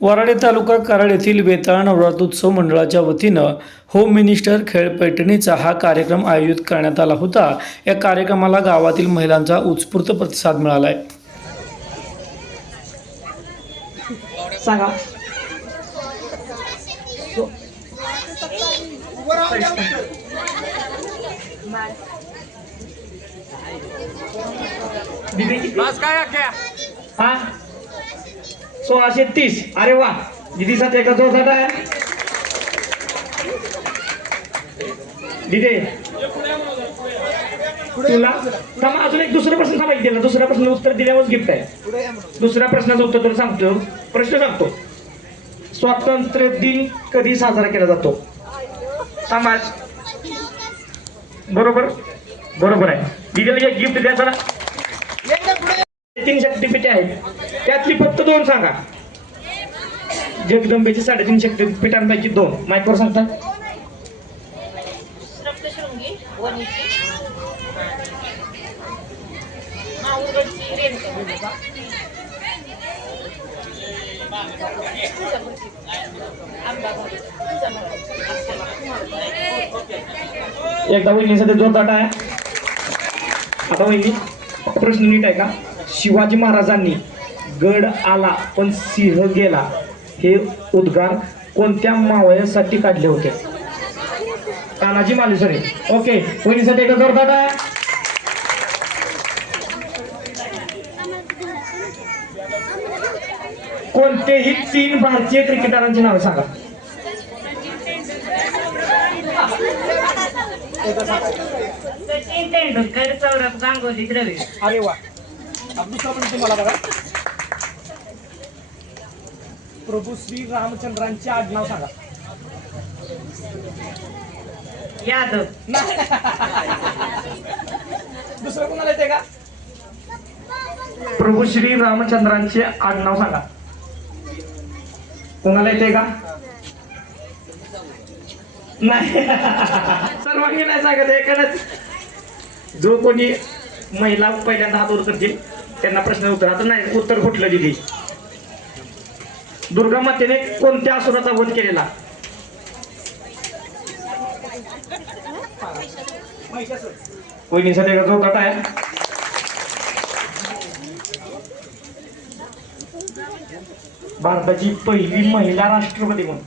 वराडे तालुका कराड येथील वेताळ नवरात्रोत्सव मंडळाच्या वतीनं होम मिनिस्टर खेळ पैठणीचा हा कार्यक्रम आयोजित करण्यात आला होता. या कार्यक्रमाला गावातील महिलांचा उत्स्फूर्त प्रतिसाद मिळाला आहे सांगा दीदी बस काय अख्या हा सोळाशे तीस. अरे वा. दीदीसाठी एका जोरदार आहे. दिदे. तुला थांबा अजून एक दुसरा प्रश्न सांगायचं दिला दुसऱ्या प्रश्न उत्तर दिल्यावरच गिफ्ट आहे. दुसऱ्या प्रश्नाचं उत्तर तुला सांगतो. प्रश्न सांगतो. स्वातंत्र्य दिन कधी साजरा केला जातो? समाज बरोबर? बरोबर आहे. दिदीला एक गिफ्ट द्या चला. तीन शक्तीपीठे आहेत. त्यातली फक्त दोन सांगा. जगदंबेची साडेतीन शक्तीपीठांपैकी दोन. माईकवर सांगता एकदा वहिनीसाठी जोरदार आहे आता वहिनी प्रश्न नीट आहे का शिवाजी महाराजांनी गड आला पण सिंह गेला. हे उद्गार कोणत्या मावळ्यासाठी काढले होते? तानाजी मालुसरे. ओके वहिनीसाठी एकदा जोरदार आहे कोणतेही तीन भारतीय क्रिकेटरांची नावे सांगा. सचिन तेंडुलकर सौरभ गांगुली द्रविड. अरे वा. दुसरा पण तुम्हाला बघा. प्रभू श्री रामचंद्रांचे आडनाव सांगा. यादव दुसरं कोणाला येते का? प्रभू श्री रामचंद्रांचे आडनाव सांगा. कोणाला येते का? नाही. सर्वांनी नाही सांगत एकाच. जो कोणी महिला पहिल्यांदा हात वर करतील त्यांना प्रश्न उत्तर. आता नाही उत्तर कुठलं दिली? दुर्गा मातेने कोणत्या असुराचा वध केलेला? वहिनीसाठी एक जोकाट आहे भारताची पहिली महिला राष्ट्रपती म्हणून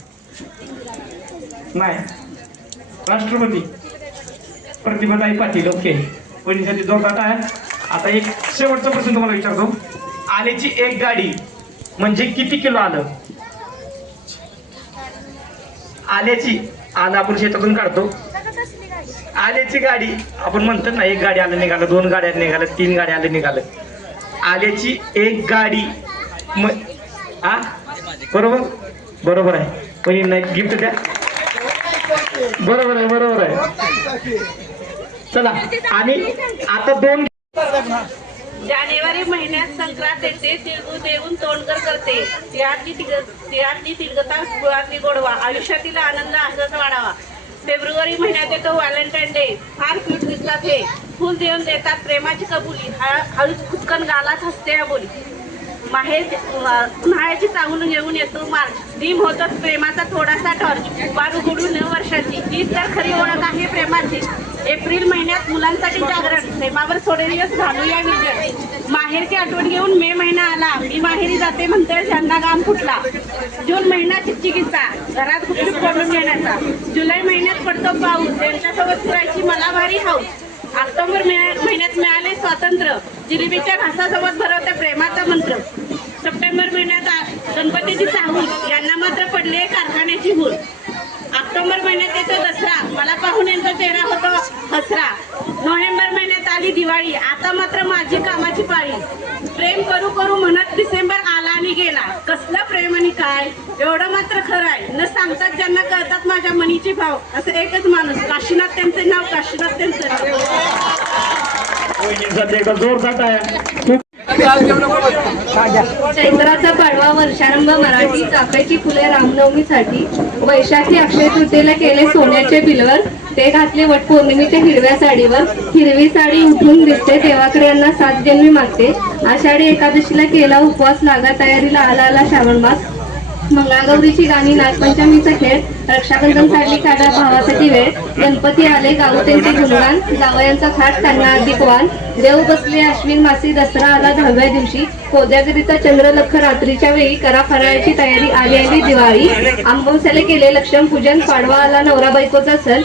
नाही. राष्ट्रपती. प्रतिभाताई पाटील ओके. वहिनीसाठी जोकाट आहे आता एक शेवटचा प्रश्न तुम्हाला विचारतो. आलेची एक गाडी म्हणजे किती किलो आलं? आल्याची आलं आपण शेतातून काढतो. आल्याची गाडी आपण म्हणतो ना एक गाडी आलं निघालं दोन गाड्या निघालं तीन गाड्या आलं निघालं. आल्याची एक गाडी म आ? बरोबर? बरोबर आहे. कोणी नाही गिफ्ट द्या. बरोबर आहे बरोबर आहे. चला. आणि आता दोन जानेवारी महिन्यात संक्रांत येते तिळगुळ देऊन तोंडकर करते. तिळातली तिग- तिळातली तिळगता गुळातली गोडवा. आयुष्यातील आनंद असाच वाढावा. फेब्रुवारी महिन्यात येतो व्हॅलेंटाईन डे. फार क्यूट दिसतात हे. फुल देऊन देतात प्रेमाची कबुली. हळ- हळूच खुदकन गालात हसते या बोली. माहेर उन्हाळ्याची चांगून घेऊन येतो. मार्च डीम होतच प्रेमाचा थोडासा टॉर्च बार उघडून नऊ वर्षाची. तीच तर खरी ओळख आहे प्रेमाची. एप्रिल महिन्यात मुलांसाठी जागरण. प्रेमावर थोडे दिवस घालूया विजय. माहेरची आठवण घेऊन मे महिना आला. मी माहेरी जाते म्हणते त्यांना गाम फुटला. जून महिना चिकचिकीचा घरात गुपचूप करून घेण्याचा जुलै महिन्यात पडतो पाऊस. त्यांच्यासोबत फिरायची मला भारी हाऊस. ऑक्टोबर महिन्यात मिळाले स्वातंत्र्य. जिलेबीच्या घासासोबत भरवते प्रेमाचा मंत्र. सप्टेंबर महिन्यात आ- गणपतीची चाहूल यांना मात्र पडले कारखान्याची भूल ऑक्टोबर महिन्यात येतो दसरा. मला पाहून यांचा चेहरा होतो हसरा. नोव्हेंबर महिन्यात आली दिवाळी. आता मात्र माझी कामाची पाळी. प्रेम करू करू म्हणत डिसेंबर मी गेला. कसलं प्रेम आणि काय? एवढं मात्र खरं आहे. न सांगतात ज्यांना कळतात माझ्या मनीचे भाव. असं एकच माणूस. काशीनाथ त्यांचं नाव काशीनाथ त्यांचं. नाव जोरदार आहे चैत्राचा पाडवा वर्षारंभ मराठी चाफ्याची फुले रामनवमीसाठी वैशाखी अक्षय तृतीयेला केले सोन्याचे बिलवर. ते घातले वटपौर्णिमेच्या हिरव्या साडीवर. हिरवी साडी उठून दिसते देवाकडे यांना सात जन्मी मागते. आषाढी एकादशीला केला उपवास लागा तयारीला आला आला श्रावण मास. मंगळागौरीची गाणी नागपंचमीचा खेळ रक्षाबंधन साडली काढा भावासाठी वेळ गणपती आले गाऊ त्यांचे गुणगान जावयांचा थाट त्यांना अधिक वाण देव बसले अश्विन मासी दसरा आला दहाव्या दिवशी. कोजागिरीचा चंद्र लख रात्रीच्या वेळी करा फराळाची तयारी आली आली दिवाळी. आंबवसाले केले लक्ष्मण पूजन पाडवा आला नवरा बायकोचा सण.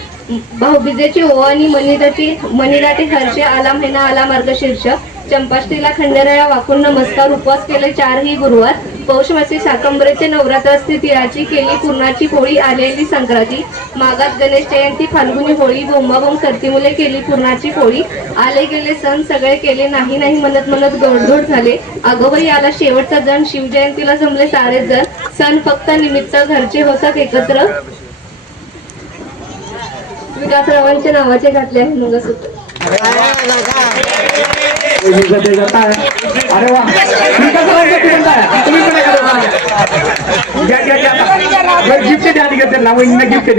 भाऊबीजेची ओवानी मनिदाची मनिदाटी हर्षे आला महिना आला मार्गशीर्ष. चंपाष्टीला खंडेराया वाकून नमस्कार उपवास केले चारही गुरुवार. पौष मासी साकंबरेचे नवरात्र असते तिळाची केली पूर्णाची होळी आलेली संक्रांती. मागात गणेश जयंती फाल्गुनी होळी बोंबाबोंब करती मुले केली पूर्णाची होळी. आले गेले सण सगळे केले नाही नाही म्हणत म्हणत गोडधोड झाले. अगोबाई आला शेवटचा जण शिवजयंतीला जमले सारे जण. सण फक्त निमित्त घरचे होतात एकत्र. विकासरावांच्या नावाचे घातले आहे मंगळसूत्र अरे वा विकासरावांच्या कुठून काय? तुम्ही पण एखादं गिफ्ट द्या गिफ्ट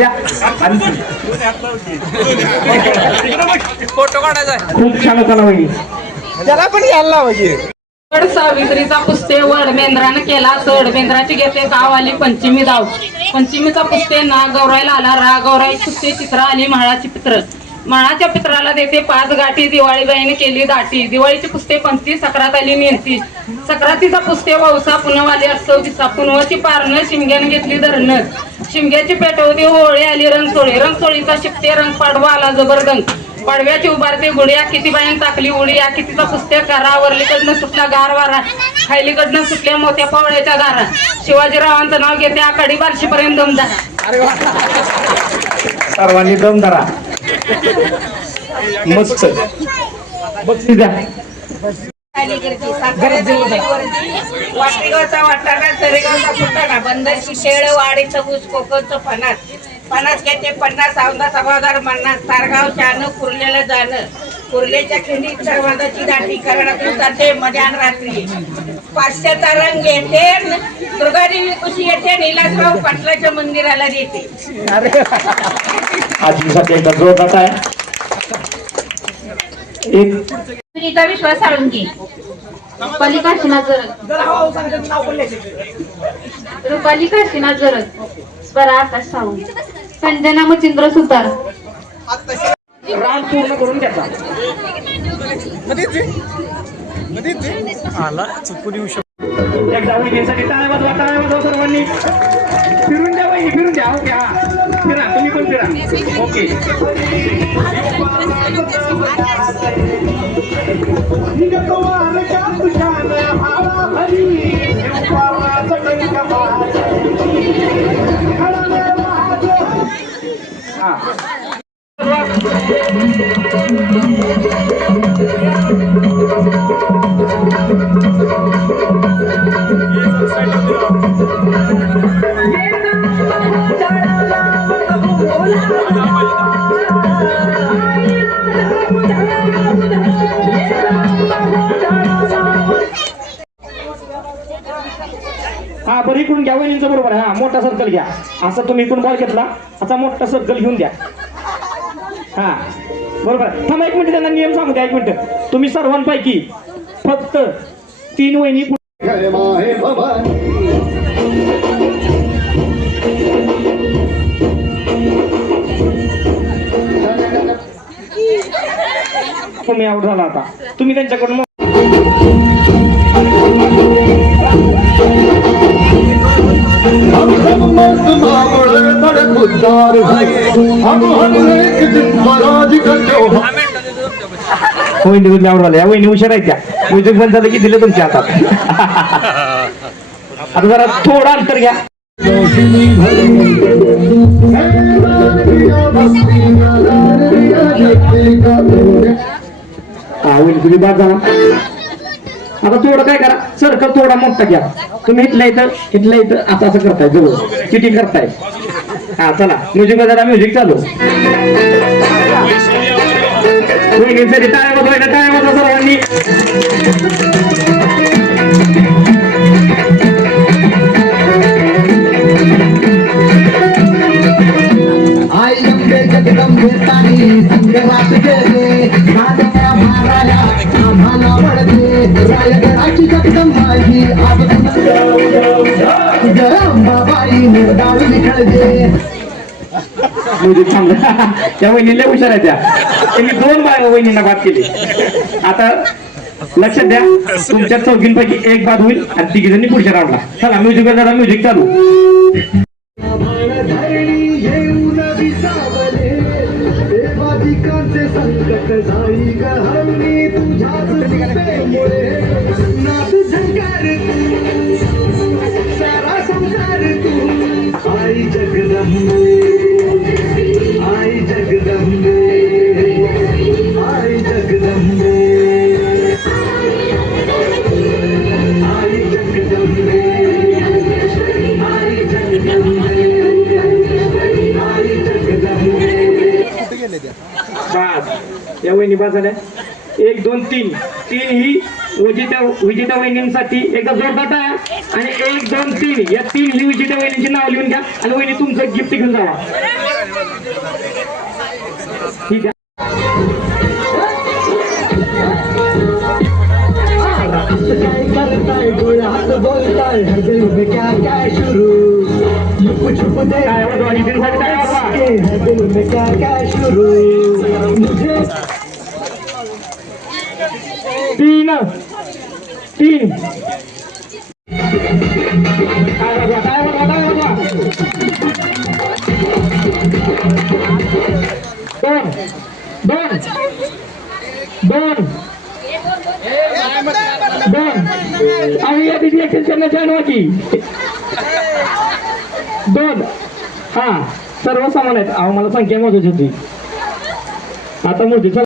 फोटो काढायचा. खूप छान होता ना वहिनी. वड सावित्रीचा पुस्ते वड मेंद्रानं केला चढ मेंद्राची घेते गाव आली पंचमी दाव पंचमीचा पुस्ते ना गौरायला आला. रा गौराई पुस्ते चित्र आली म्हाळाची पित्र. मळाच्या पित्राला देते पाच गाठी दिवाळीबाईने केली दाटी. दिवाळीची पुस्ते पंचती सक्रात आली नेमती सक्रातीचा पुस्ते वौसा पुनवाली असतो. तिचा पुनवाची पारणं शिमग्याने घेतली धरणं. शिमग्याची पेटवती होळी आली रंगसोळी. रंगसोळीचा शिपते रंग पाडवा आला जबरदंग पाडव्याची उभारते गुडिया किती बाईन टाकली उडी. या कितीचा पुस्तक करा. वरलीकडनं सुटला गार वारा. खायलीकडनं सुटल्या मोठ्या पावळ्याच्या गारा शिवाजीरावांचं नाव घेते आखाडी बारशीपर्यंत दमदार. सर्वांनी दम धरा मस्त. बक्षीस द्या. वाटेगावचा वाटाणा तरेगावचा फुटाणा बंदरची शेळ वाडीचं ऊस कोकणचं फणास. फणास घेते पन्नास औंदा सभादार मन्नास तारगाव शानं कुर्ल्याला जाणं. कुर्ल्याच्या खिंडीत सर्वांची दाटी करणातून जाते मध्यान रात्री. पाचशेचा रंग घेते दुर्गादेवी कुशी येते निलासराव पाटलाच्या मंदिराला देते. आजीसाठी एकदा आहे एक सुनीता विश्वास साळुंके. रुपाली काशीनाथ जरग रुपाली काशीनाथ जरग स्वरा आकाश सावंत संजना मचिंद्र सुतार. रान पूर्ण करून घ्यायचा एकदा वहिनीसाठी टाळ्या वाजवा टाळ्या वाजवा सर्वांनी. फिरून द्या वहिनी फिरून द्या. ओके फिरा तुम्ही पण फिरा ओके हा इकडून बरोबर आहे. हा मोठा सर्कल घ्या. असं तुम्ही इकडून बॉल घेतला असा मोठा सर्कल घेऊन द्या. हा बरोबर. थांबा एक मिनिट त्यांना नियम सांगू द्या एक मिनिट. तुम्ही सर्वांपैकी फक्त तीन वहिनी तुम्ही आउट झाला आता. तुम्ही त्यांच्याकडून खुददार हैं। हम हर एक दिन महाराज का त्योहार वहिनी तुम्ही आउट झाल्या वहिनी हुशार आहेत त्या म्युझिक बंद झालं की दिलं तुमच्या हातात आता जरा थोडं अंतर घ्या. है हा वहिनी तुम्ही बाद झाला. आता थोडं काय करा? सर्कल थोडा मोठा घ्या. तुम्ही इथल्या इथं इथल्या इथं असं असं करताय जवळ. चिटिंग करताय. हा चला. म्युझिक जरा म्युझिक चालू. वहिनींसाठी टाळ्या वाजवायला टाळ्या वाजवा सर्वांनी. आई अंबे जगदंबे ताई गेले. महाराया आम्हाला वळते रायगडाची आज त्या वहिनीला हुशार आहे त्या. त्यांनी दोन वहिनींना बाद केली. आता लक्षात द्या तुमच्या चौकींपैकी एक बाद होईल आणि तिघी जणी पुढच्या राऊंडला चला म्युझिक जरा म्युझिक चालू. संकट जाई तुझ्या वहिनी बाद झाल्या एक दोन तीन तीन ही विजेत्या विजेत्या वहिनींसाठी एकदा जोरदार आणि एक दोन तीन या तीन ही विजेत्या वहिनींची नाव लिहून घ्या आणि वहिनी तुमचं गिफ्ट घेऊन जावा ठीक आहे काय बोलताय हृदय में क्या क्या शुरू लुप छुप दे हृदय में क्या क्या शुरू मुझे तीन तीन. काय वाजवा काय वाजवा काय वाजवा दोन दोन दोन. दोन. आणि या तिथे एकशे त्यांना दोन. हा सर्व सामान आहेत. अहो मला संख्या मोजायची होती. आता मोठी